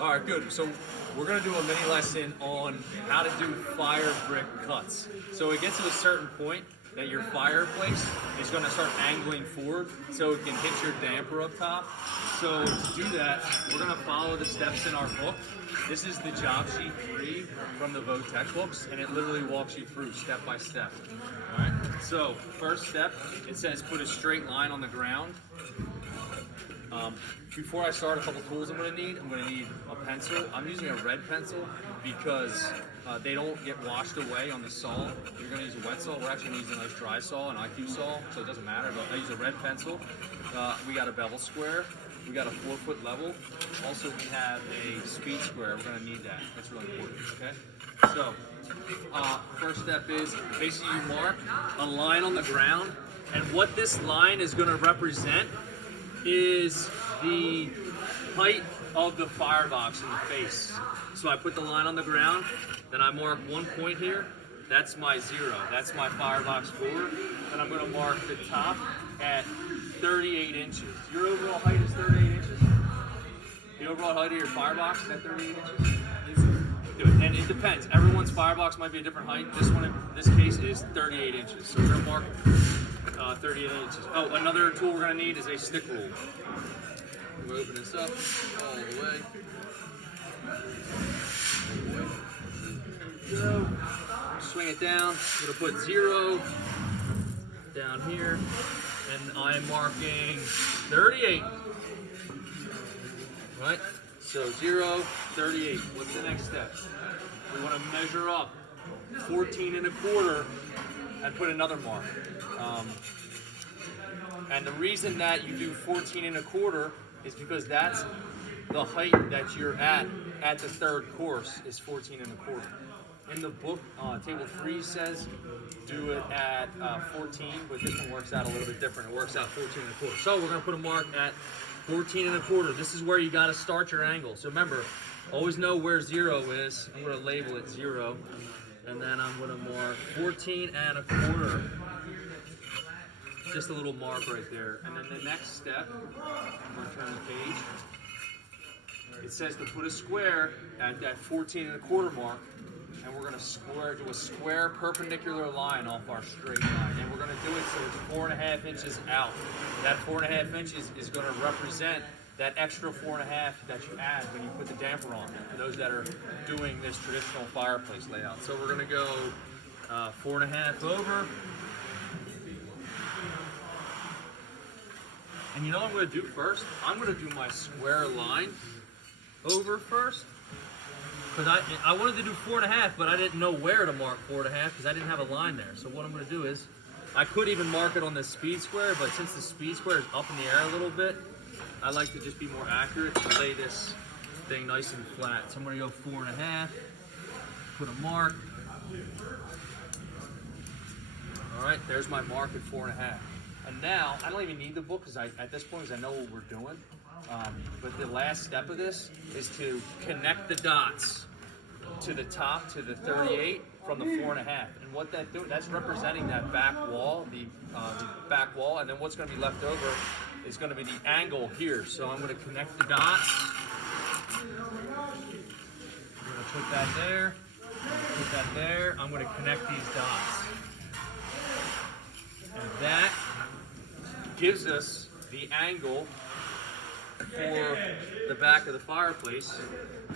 All right, good. So we're gonna do a mini lesson on how to do fire brick cuts. So it gets to a certain point that your fireplace is gonna start angling forward so it can hit your damper up top. So to do that, we're gonna follow the steps in our book. This is the job sheet 3 from the Votech books, and it literally walks you through step by step. All right, so first step, it says put a straight line on the ground. Before I start, a couple tools I'm going to need a pencil. I'm using a red pencil because they don't get washed away on the saw. You're going to use a wet saw. We're actually using a nice dry saw, an IQ saw, so it doesn't matter, but I use a red pencil. We got a bevel square. We got a 4-foot level. Also, we have a speed square. We're going to need that. That's really important, okay? So, first step is basically you mark a line on the ground, and what this line is going to represent is the height of the firebox in the face. So I put the line on the ground, then I mark one point here. That's my 0. That's my firebox forward. And I'm going to mark the top at 38 inches. Your overall height is 38 inches? The overall height of your firebox is at 38 inches? Good. And it depends. Everyone's firebox might be a different height. This one, in this case, is 38 inches. So we're going to mark 38 inches. Oh, another tool we're going to need is a stick rule. We'll open this up all the way. Go. Swing it down. I'm going to put 0 down here. And I'm marking 38. Right? So 0, 38. What's the next step? We want to measure up 14 1/4 and put another mark. And the reason that you do 14 1/4 is because that's the height that you're at the third course is 14 1/4. In the book, table 3 says do it at 14, but this one works out a little bit different. It works out 14 1/4. So we're going to put a mark at 14 1/4. This is where you got to start your angle. So remember, always know where 0 is. I'm going to label it 0. And then I'm going to mark 14 1/4. Just a little mark right there. And then the next step, I'm going to turn the page. It says to put a square at that 14 1/4 mark. And we're going to do a square perpendicular line off our straight line. And we're going to do it so it's 4.5 inches out. That 4.5 inches is going to represent that extra 4.5 that you add when you put the damper on, for those that are doing this traditional fireplace layout. So we're going to go 4.5 over. And you know what I'm going to do first? I'm going to do my square line over first. Because I wanted to do 4.5, but I didn't know where to mark 4.5 because I didn't have a line there. So what I'm going to do is, I could even mark it on the speed square, but since the speed square is up in the air a little bit, I like to just be more accurate and lay this thing nice and flat. So I'm going to go 4.5, put a mark. All right, there's my mark at 4.5. And now, I don't even need the book because at this point, because I know what we're doing. But the last step of this is to connect the dots to the top, to the 38 from the 4.5. And what that's representing that back wall, the back wall. And then what's going to be left over is going to be the angle here. So I'm going to connect the dots. I'm going to put that there. Put that there. I'm going to connect these dots. And that gives us the angle for the back of the fireplace.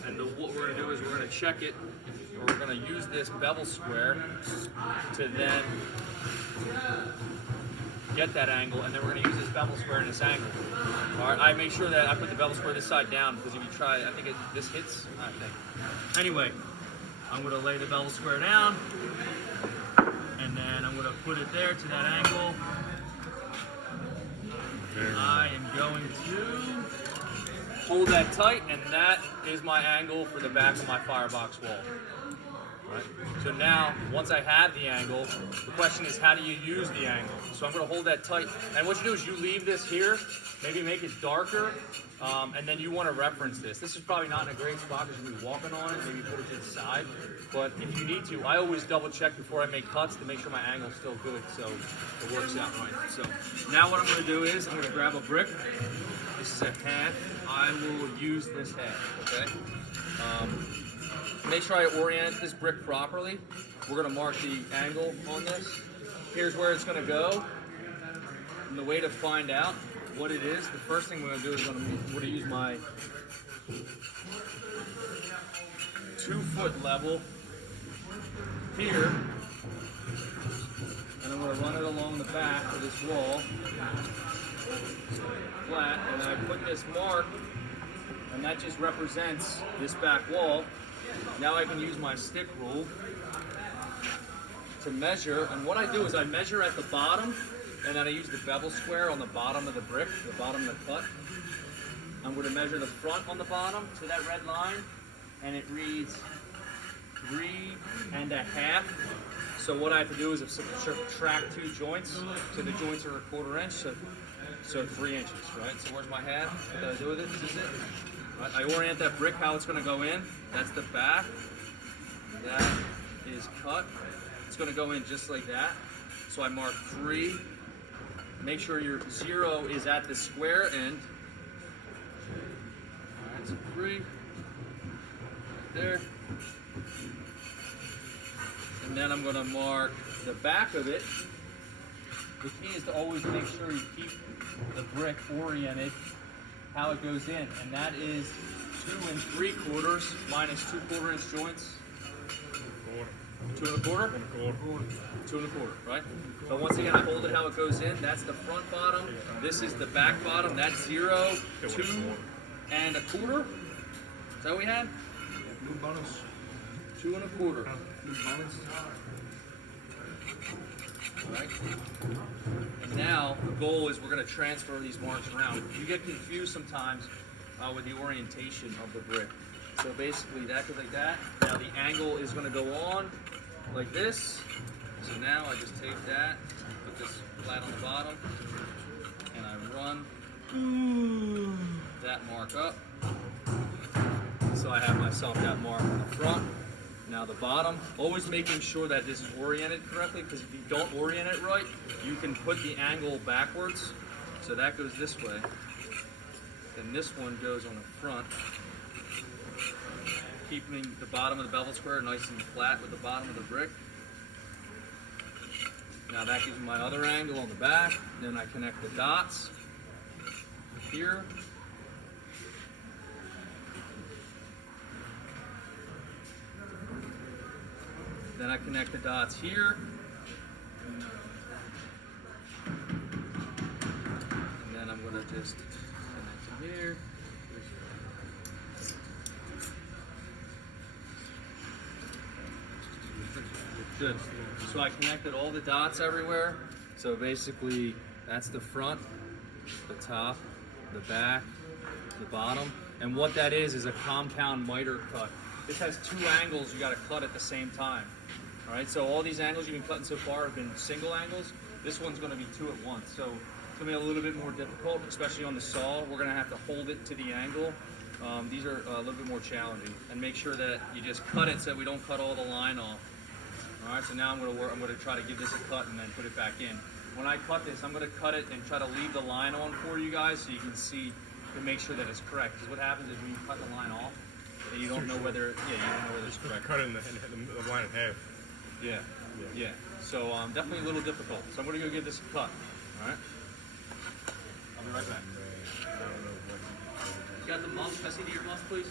And what we're going to do is we're going to check it, or we're going to use this bevel square to then get that angle, and then we're going to use this bevel square in this angle. All right, I make sure that I put the bevel square this side down because if you try, I think this hits, I think. Anyway, I'm going to lay the bevel square down, and then I'm going to put it there to that angle. I am going to hold that tight, and that is my angle for the back of my firebox wall. Right? So now, once I have the angle, the question is how do you use the angle? So I'm going to hold that tight, and what you do is you leave this here, maybe make it darker, and then you want to reference this. This is probably not in a great spot because you'll be walking on it, maybe put it to the side, but if you need to, I always double check before I make cuts to make sure my angle is still good so it works out right. So now what I'm going to do is I'm going to grab a brick. This is a half. I will use this half, okay? Make sure I orient this brick properly. We're gonna mark the angle on this. Here's where it's gonna go. And the way to find out what it is, the first thing we're gonna do is we're gonna use my 2-foot level here. And I'm gonna run it along the back of this wall, flat, and I put this mark, and that just represents this back wall. Now I can use my stick rule to measure, and what I do is I measure at the bottom, and then I use the bevel square on the bottom of the brick, the bottom of the cut. I'm going to measure the front on the bottom to that red line, and it reads 3.5. So what I have to do is subtract 2 joints, so the joints are 1/4 inch, so 3 inches, right? So where's my half? What do I do with it? This is it. Right? I orient that brick how it's going to go in. That's the back. That is cut. It's going to go in just like that. So I mark 3. Make sure your 0 is at the square end. All right, so 3 right there. And then I'm going to mark the back of it. The key is to always make sure you keep the brick oriented how it goes in, and that is 2 3/4 minus 2 1/4 inch joints. 2 1/4? 2 1/4, right? So once again, I hold it how it goes in. That's the front bottom. This is the back bottom. That's 0, 2 1/4. Is that what we had? 2 1/4. Right. And now the goal is we're going to transfer these marks around. You get confused sometimes with the orientation of the brick. So basically that goes like that. Now the angle is going to go on like this. So now I just take that, put this flat on the bottom, and I run that mark up. So I have myself that mark on the front. Now the bottom, always making sure that this is oriented correctly, because if you don't orient it right, you can put the angle backwards. So that goes this way. And this one goes on the front. Keeping the bottom of the bevel square nice and flat with the bottom of the brick. Now that gives me my other angle on the back. Then I connect the dots here. Then I connect the dots here. And then I'm going to just connect them here. Good. So I connected all the dots everywhere. So basically, that's the front, the top, the back, the bottom. And what that is a compound miter cut. This has 2 angles you got to cut at the same time. All right, so all these angles you've been cutting so far have been single angles. This one's going to be 2 at once. So it's going to be a little bit more difficult, especially on the saw. We're going to have to hold it to the angle. These are a little bit more challenging. And make sure that you just cut it so we don't cut all the line off. All right, so now I'm going to try to give this a cut and then put it back in. When I cut this, I'm going to cut it and try to leave the line on for you guys so you can see to make sure that it's correct. Because what happens is when you cut the line off, you don't know whether it's correct. Cut in the line in half. Yeah. So definitely a little difficult. So I'm going to go give this a cut. All right. I'll be right back. You got the musk? Can I see the ear musk, please?